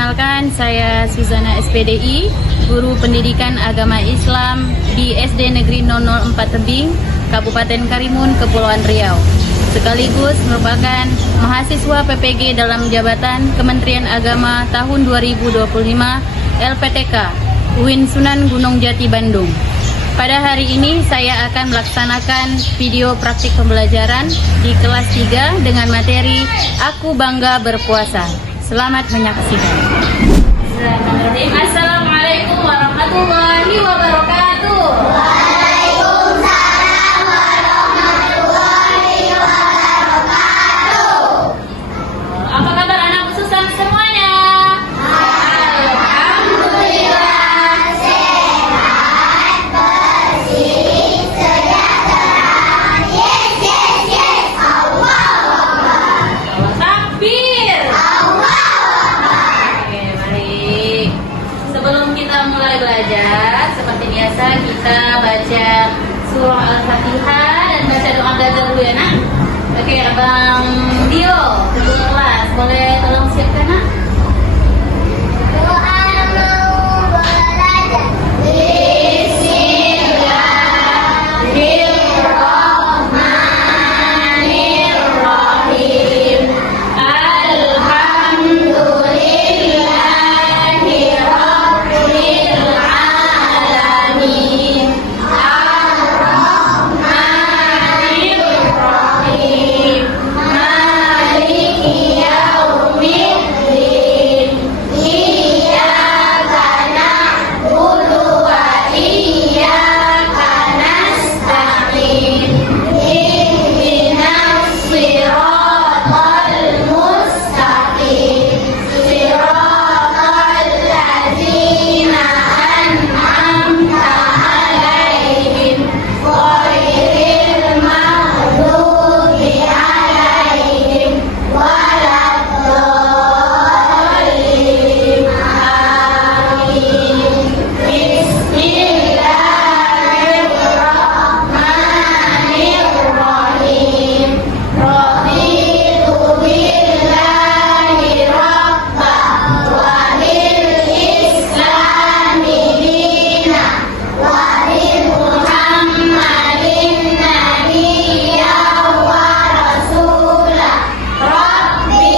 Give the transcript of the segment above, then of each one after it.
Perkenalkan, saya Suzana SPDI, Guru Pendidikan Agama Islam di SD Negeri 004 Tebing, Kabupaten Karimun, Kepulauan Riau. Sekaligus merupakan mahasiswa PPG dalam jabatan Kementerian Agama tahun 2025 LPTK UIN Sunan Gunung Jati Bandung. Pada hari ini saya akan melaksanakan video praktik pembelajaran di kelas 3 dengan materi Aku Bangga Berpuasa. Selamat menyaksikan. Bismillahirrahmanirrahim. Assalamualaikum warahmatullahi wabarakatuh. Waalaikumsalam warahmatullahi wabarakatuh. Apa kabar anak ususan semuanya? Alhamdulillah sehat, bersih, sejahtera. Yes, yes, yes. Allah Takbir. Oke, mari. Sebelum kita mulai belajar, seperti biasa kita baca surah Al-Fatihah dan baca doa gagal dulu ya, Nak. Oke, Abang Dio, ketua kelas, boleh tolong siapkan, Nak? doa mau belajar. Bismillahirrahmanirrahim. Alhamdulillahi Rabbil Alamin. Ar-Rahmanir-Rahim. Maliki Yaumiddin. Iyyaka na'budu wa iyyaka nasta'in. Ihdinas siratal mustaqim. Siratal ladzina an'amta 'alaihim ghairil maghdubi 'alaihim waladdallin. Amin. Bismillahirrahmanirrahim. Raditu billahi rabba wa bil islami dina wa bi Muhammadin nabiyya wa rasula. Rabbi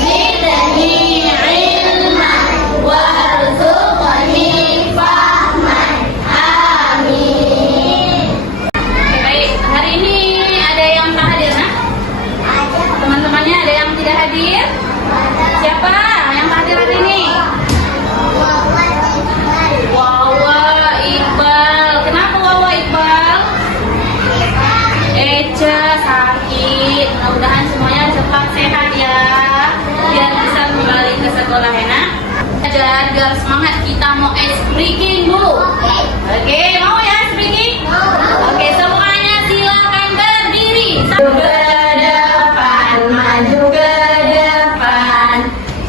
zidni ilman warzuqni fahman. Amin. Baik, hari ini ada yang tak hadir, Nak? Teman-temannya ada yang tidak hadir? Siapa yang tak hadir hari ini? Wawa Iqbal. Kenapa Wawa Iqbal? Eca sakit. Mudah-mudahan semuanya cepat sehat ya, biar bisa kembali ke sekolah ya, Nak. Belajar biar semangat, kita mau ice breaking dulu. Oke, mau ya ice breaking? Oke, semuanya silakan berdiri. Maju ke depan, maju ke depan,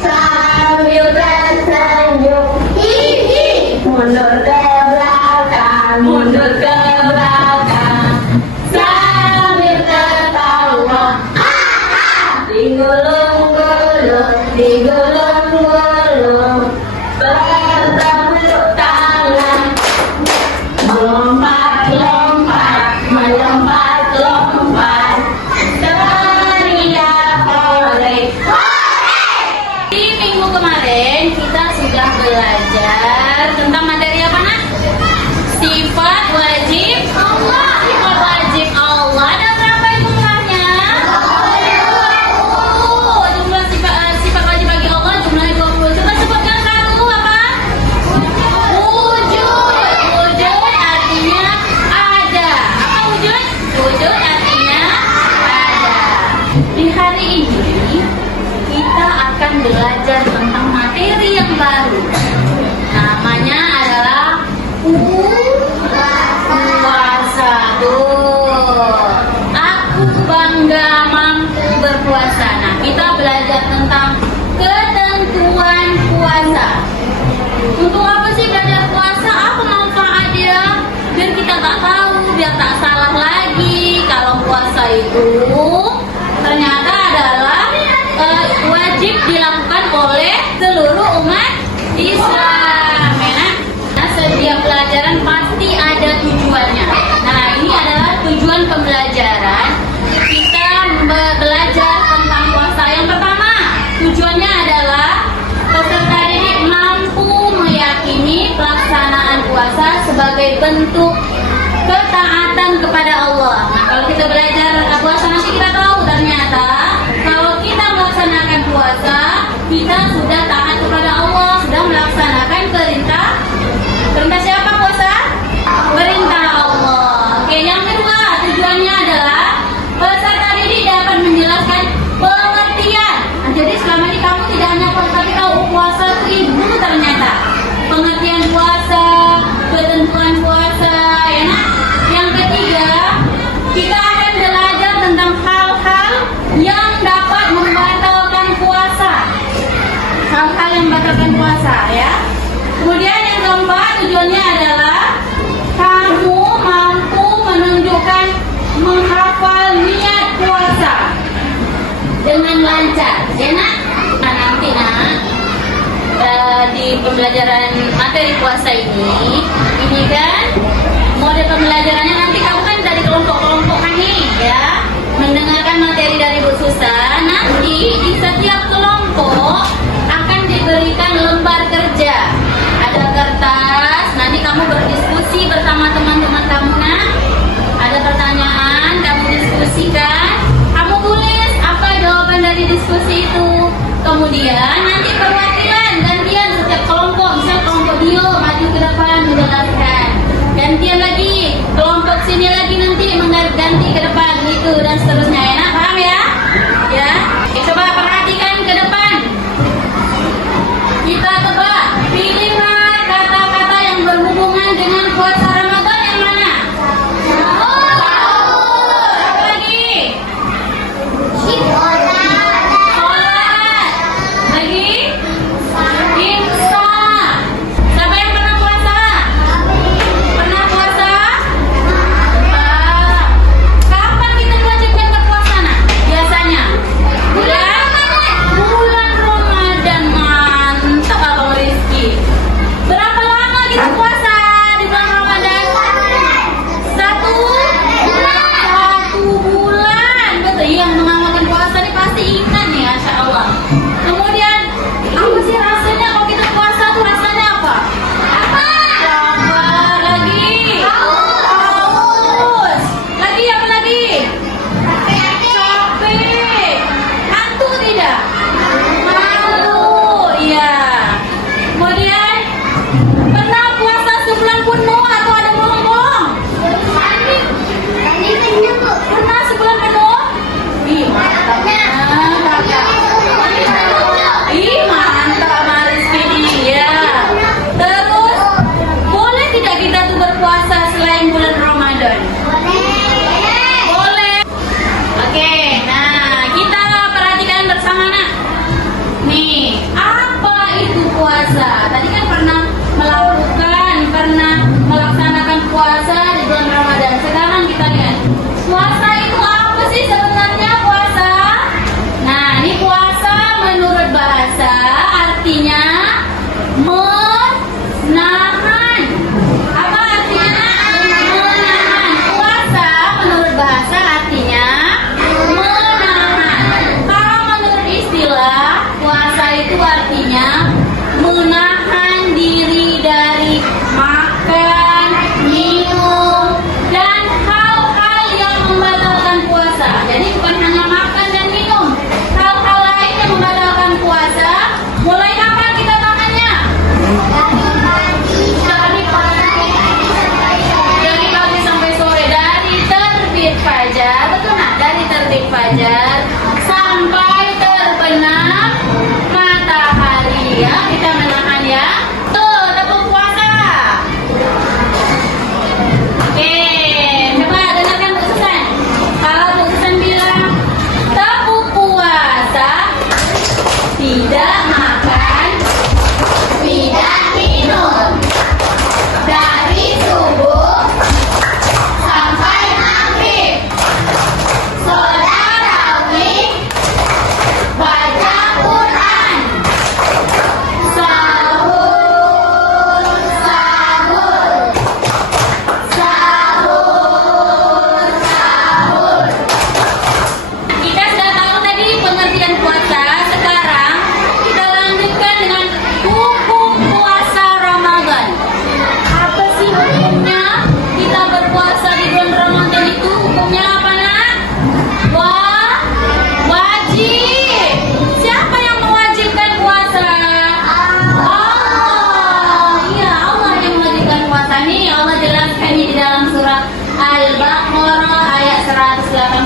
sambil tersenyum. Hihi. Mundur ke belakang, mundur ke belakang, sambil tertawa. Digulung-gulung, digulung-gulung, bertepuk tangan. Melompat-lompat, melompat-lompat, teriak hore. Di minggu kemarin kita sudah belajar tentang materi apa, Nak? Sifat wajib Allah. Sifat wajib Allah ada berapa jumlahnya? 20. Jumlah sifat wajib bagi Allah jumlahnya 20. Coba sebutkan satu apa? Wujud. Wujud artinya ada. Apa wujud? Wujud artinya ada. Di hari ini kita akan belajar tentang materi yang baru. Namanya adalah puasa. Tuh. Aku bangga mampu berpuasa. Nah, kita belajar tentang ketentuan puasa. Untuk apa sih belajar puasa? Apa manfaatnya? Biar kita tak tahu, biar tak salah lagi. Kalau puasa itu ternyata adalah wajib dilakukan oleh seluruh umat sebagai bentuk ketaatan kepada Allah. Nah, kalau kita belajar puasa nanti kita tahu ternyata kalau kita melaksanakan puasa, kita sudah taat kepada Allah, sudah melaksanakan perintah siapa puasa? Perintah Allah. Oke, yang kedua tujuannya adalah peserta didik dapat menjelaskan pengertian. Nah, jadi selama ini kamu tidak hanya puasa, tapi tahu puasa itu ibu ternyata. Pengertian puasa, ketentuan puasa, ya nak. Yang ketiga, kita akan belajar tentang hal-hal yang dapat membatalkan puasa. Hal-hal yang membatalkan puasa, ya. Kemudian yang keempat, tujuannya adalah kamu mampu menunjukkan menghafal niat puasa dengan lancar, ya nak. Nah, nanti nak di pembelajaran materi puasa ini kan mode pembelajarannya nanti kamu kan dari kelompok-kelompok kan nih, ya, mendengarkan materi dari Bu Susan. Nanti di setiap kelompok akan diberikan lembar kerja, ada kertas, nanti kamu berdiskusi bersama teman-teman kamu. Nah, ada pertanyaan, kamu diskusikan, kamu tulis apa jawaban dari diskusi itu. Kemudian nanti perwakilan gantian setiap kelompok, misal kelompok Dio maju ke depan menjelaskan, gantian lagi kelompok sini lagi nanti mengganti ke depan, gitu dan seterusnya. Enak, paham ya? Ya, coba perhatikan.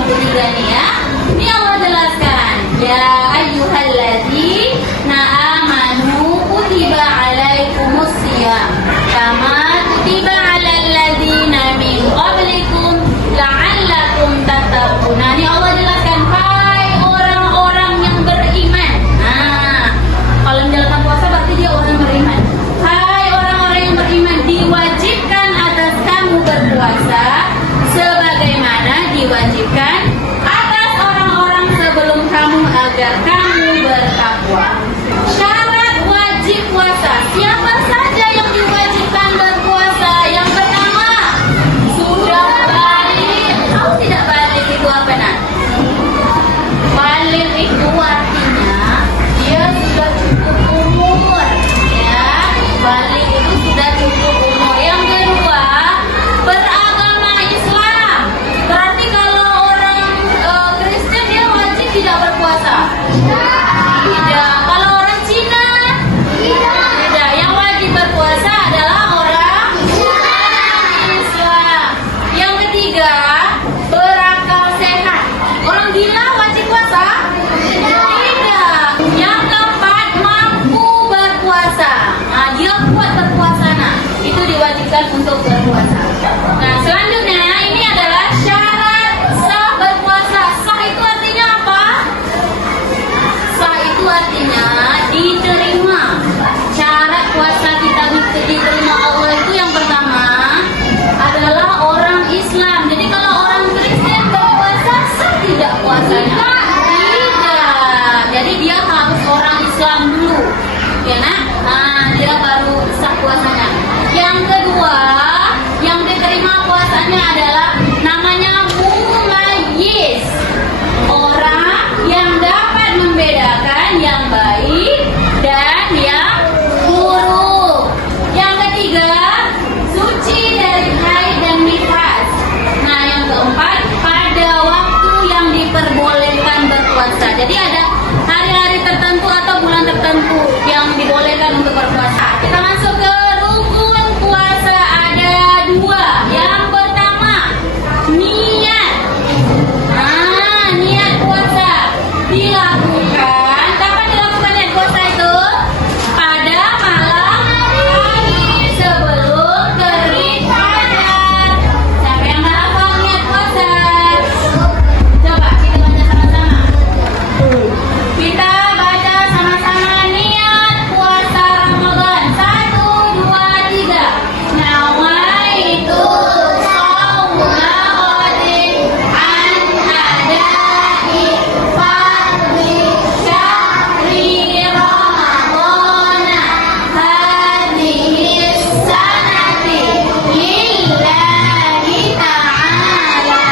63 nih ya. Ini Allah jelaskan, ya ayyuhalladzina amanu kutiba alaikumus shiyam kama kutiba alal ladzina min qablikum la'allakum tattaqun. Nah, ini Allah jelaskan, hai orang-orang yang beriman. Nah, kalau menjalankan puasa berarti dia orang beriman. Hai orang-orang yang beriman, diwajibkan atas kamu berpuasa sebagaimana diwajibkan atas orang-orang sebelum kamu agar kamu bertakwa. Syarat wajib puasa. Siapa saja yang diwajibkan berpuasa? Yang pertama, sudah balik. Tahu tidak balik itu apa, Nak? Balik itu artinya dia sudah cukup umur, ya. Balik itu sudah cukup umur. Yang kedua, beragama Islam. Berarti kalau orang Kristen dia wajib tidak berpuasa. Tidak. Kalau orang Cina tidak. Yang wajib berpuasa adalah orang Islam. Yang ketiga, berakal sehat. Orang gila wajib puasa? Tidak. Yang keempat, mampu berpuasa. Nah, dia kuat berpuasa, nah. Itu diwajibkan untuk berpuasa. Nah, selanjutnya ini adalah syarat sah berpuasa. Sah itu artinya apa? Sah itu artinya diterima. Syarat puasa kita diterima Allah itu yang pertama adalah orang Islam. Jadi kalau orang Kristen berpuasa, sah tidak puasanya? Tidak. Jadi dia harus orang Islam dulu, ya nak? Nah, dia baru sah puasanya. Yang kedua, yang diterima puasanya adalah namanya mumayyiz. Orang yang dapat membedakan yang baik dan yang buruk. Yang ketiga, suci dari haid dan nifas. Nah, yang keempat, pada waktu yang diperbolehkan berpuasa. Jadi ada hari-hari tertentu atau bulan tertentu yang dibolehkan untuk berpuasa. Kita masuk ke rukun puasa, ada 2. Yang pertama, niat. Nah, niat puasa dilakukan. Kapan dilakukan niat puasa itu? Pada malam hari sebelum terbit fajar. Siapa yang melakukan niat puasa? Coba kita baca sama-sama. Kita baca sama-sama niat puasa Ramadan. 1, 2, 3. Nawaitu shauma ghadin an ada'i fardhi syahri Ramadana hadhihi sanati lillahi ta'ala.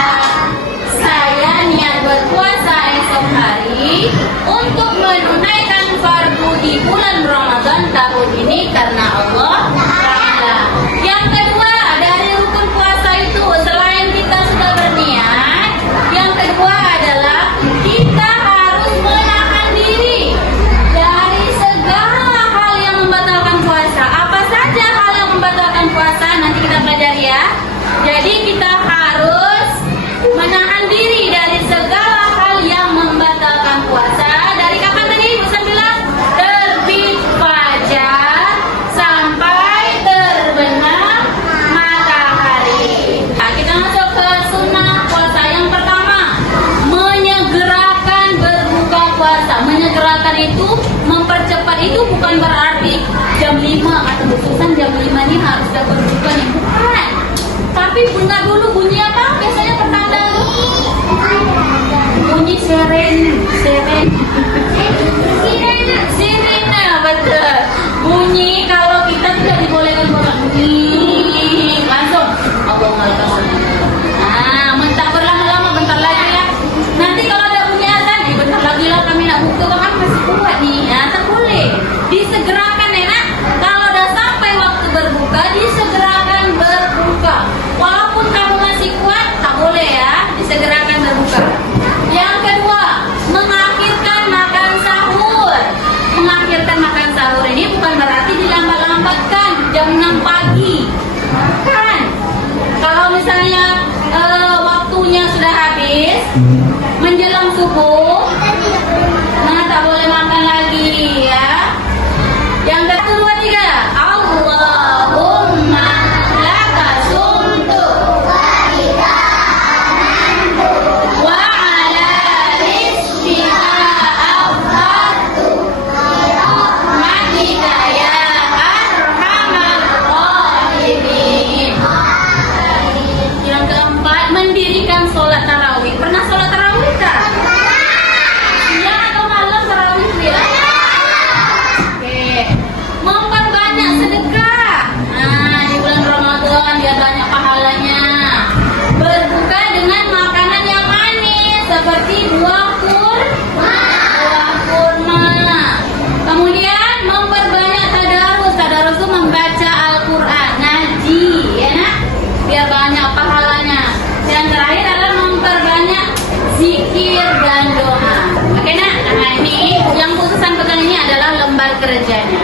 Saya niat berpuasa esok hari untuk menunaikan fardu di bulan Ramadan tahun ini karena Allah Ta'ala. Yang kedua, dari rukun puasa itu selain kita sudah berniat, yang kedua adalah kita harus menahan diri dari segala hal yang membatalkan puasa. Apa saja hal yang membatalkan puasa nanti kita pelajari ya. Jadi kita harus menahan diri dari segala hal yang membatalkan puasa. Dari kapan tadi Ustaz bilang? Terbit fajar sampai terbenam matahari. Nah, kita masuk ke sunnah puasa. Yang pertama, menyegerakan berbuka puasa. Menyegerakan itu, mempercepat itu bukan berarti jam 5 atau khususan jam 5 ini harus sudah berbuka nih. Bukan. Tapi bentar dulu bunyi apa? Biasanya pertanda bunyi sirene, betul. Bunyi kalau kita tidak dibolehkan bunyi langsung nah, mentah berlama-lama bentar lagi ya. Nanti kalau ada bunyi azan, bentar lagi lah kami nak buka kan masih kuat nih. Nah, tak boleh. Disegerakan ya nak. Kalau udah sampai waktu berbuka, disegerakan berbuka. Walaupun kamu masih kuat, tak boleh ya. Disegerakan berbuka. Yang kedua, mengakhirkan makan sahur. Mengakhirkan makan sahur ini bukan berarti dilambat-lambatkan jam 6 pagi. Bukan. Kalau misalnya waktunya sudah habis, Menjelang subuh, nah tak boleh makan lagi ya. Yang satu, dua, tiga. Allahumma laka sumtu wa ala rizqika aftartu rahmatika ya arhamar rahimin. Yang keempat, mendirikan sholat tarawih. Pernah sholat tarawih tak? Siang atau malam tarawih itu ya? Oke. Memperbanyak sedekah. Nah, di bulan Ramadan biar banyak pahalanya. Berbuka dengan makanan yang manis seperti buah kurma. Kemudian memperbanyak tadarus. Tadarus itu membaca Al-Quran, ngaji, ya nak? Biar banyak pahalanya. Yang terakhir adalah memperbanyak zikir dan doa. Oke nak? Nah ini yang putusan pegang ini adalah lembar kerjanya.